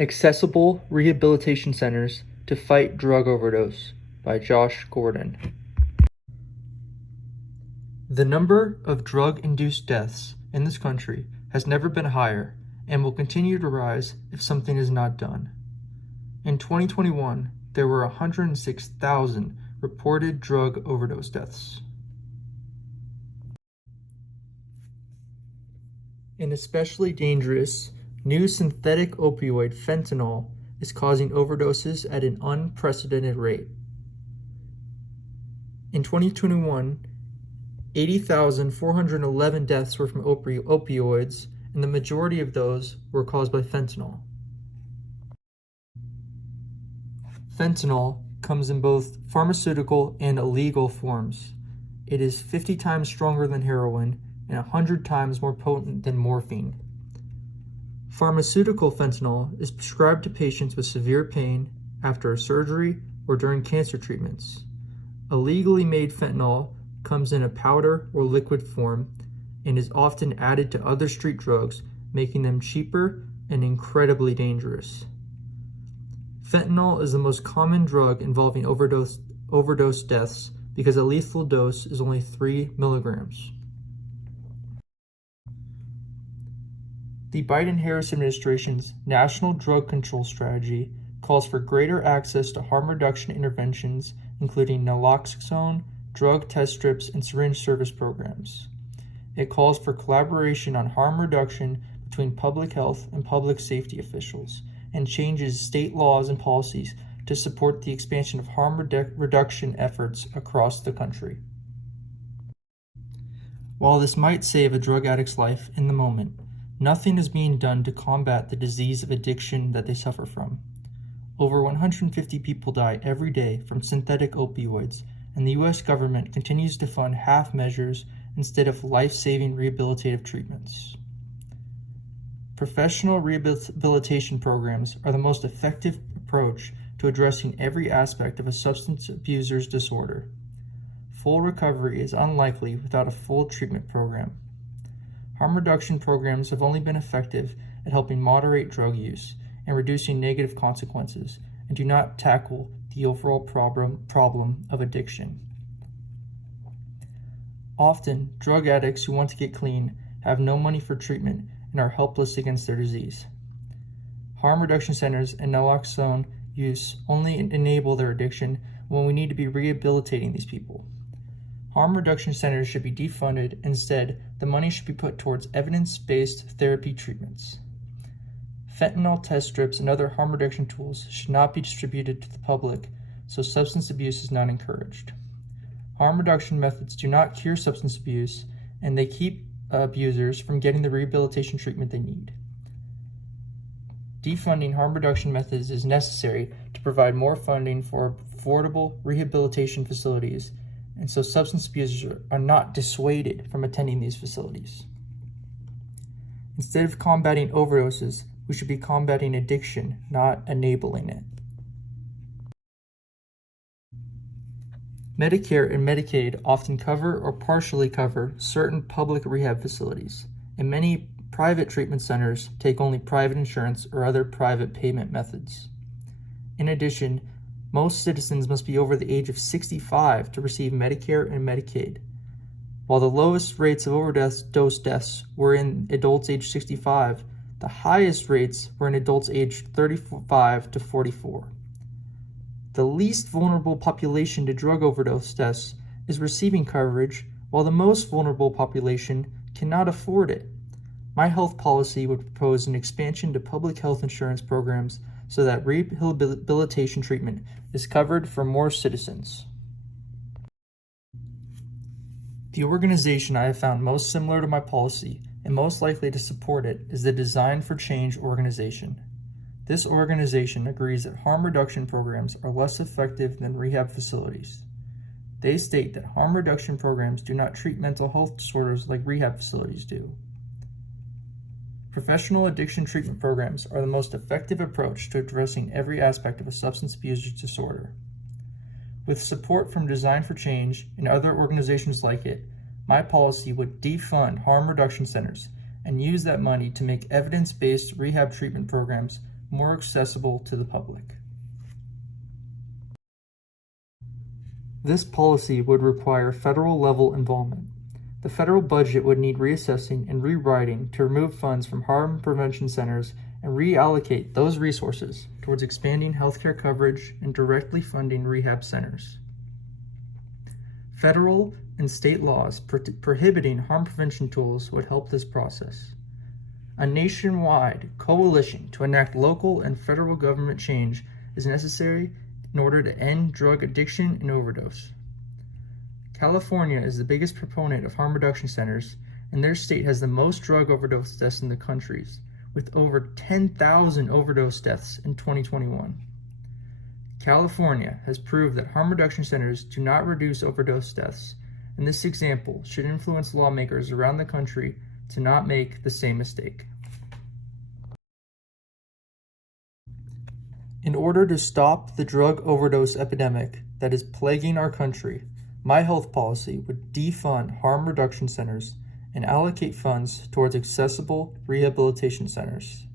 Accessible Rehabilitation Centers to Fight Drug Overdose by Josh Gordon. The number of drug-induced deaths in this country has never been higher and will continue to rise if something is not done. In 2021, there were 106,000 reported drug overdose deaths. An especially dangerous new synthetic opioid, fentanyl, is causing overdoses at an unprecedented rate. In 2021, 80,411 deaths were from opioids, and the majority of those were caused by fentanyl. Fentanyl comes in both pharmaceutical and illegal forms. It is 50 times stronger than heroin and 100 times more potent than morphine. Pharmaceutical fentanyl is prescribed to patients with severe pain after a surgery or during cancer treatments. Illegally made fentanyl comes in a powder or liquid form and is often added to other street drugs, making them cheaper and incredibly dangerous. Fentanyl is the most common drug involving overdose deaths because a lethal dose is only 3 milligrams. The Biden-Harris administration's National Drug Control Strategy calls for greater access to harm reduction interventions, including naloxone, drug test strips, and syringe service programs. It calls for collaboration on harm reduction between public health and public safety officials, and changes state laws and policies to support the expansion of harm reduction efforts across the country. While this might save a drug addict's life in the moment, nothing is being done to combat the disease of addiction that they suffer from. Over 150 people die every day from synthetic opioids, and the U.S. government continues to fund half measures instead of life-saving rehabilitative treatments. Professional rehabilitation programs are the most effective approach to addressing every aspect of a substance abuser's disorder. Full recovery is unlikely without a full treatment program. Harm reduction programs have only been effective at helping moderate drug use and reducing negative consequences, and do not tackle the overall problem of addiction. Often, drug addicts who want to get clean have no money for treatment and are helpless against their disease. Harm reduction centers and naloxone use only enable their addiction when we need to be rehabilitating these people. Harm reduction centers should be defunded. Instead, the money should be put towards evidence-based therapy treatments. Fentanyl test strips and other harm reduction tools should not be distributed to the public, so substance abuse is not encouraged. Harm reduction methods do not cure substance abuse, and they keep abusers from getting the rehabilitation treatment they need. Defunding harm reduction methods is necessary to provide more funding for affordable rehabilitation facilities, and so substance abusers are not dissuaded from attending these facilities. Instead of combating overdoses, we should be combating addiction, not enabling it. Medicare and Medicaid often cover or partially cover certain public rehab facilities, and many private treatment centers take only private insurance or other private payment methods. In addition, most citizens must be over the age of 65 to receive Medicare and Medicaid. While the lowest rates of overdose deaths were in adults age 65, the highest rates were in adults aged 35 to 44. The least vulnerable population to drug overdose deaths is receiving coverage, while the most vulnerable population cannot afford it. My health policy would propose an expansion to public health insurance programs so that rehabilitation treatment is covered for more citizens. The organization I have found most similar to my policy and most likely to support it is the Design for Change organization. This organization agrees that harm reduction programs are less effective than rehab facilities. They state that harm reduction programs do not treat mental health disorders like rehab facilities do. Professional addiction treatment programs are the most effective approach to addressing every aspect of a substance abuse disorder. With support from Design for Change and other organizations like it, my policy would defund harm reduction centers and use that money to make evidence-based rehab treatment programs more accessible to the public. This policy would require federal level involvement. The federal budget would need reassessing and rewriting to remove funds from harm prevention centers and reallocate those resources towards expanding healthcare coverage and directly funding rehab centers. Federal and state laws prohibiting harm prevention tools would help this process. A nationwide coalition to enact local and federal government change is necessary in order to end drug addiction and overdose. California is the biggest proponent of harm reduction centers, and their state has the most drug overdose deaths in the country, with over 10,000 overdose deaths in 2021. California has proved that harm reduction centers do not reduce overdose deaths, and this example should influence lawmakers around the country to not make the same mistake. In order to stop the drug overdose epidemic that is plaguing our country, my health policy would defund harm reduction centers and allocate funds towards accessible rehabilitation centers.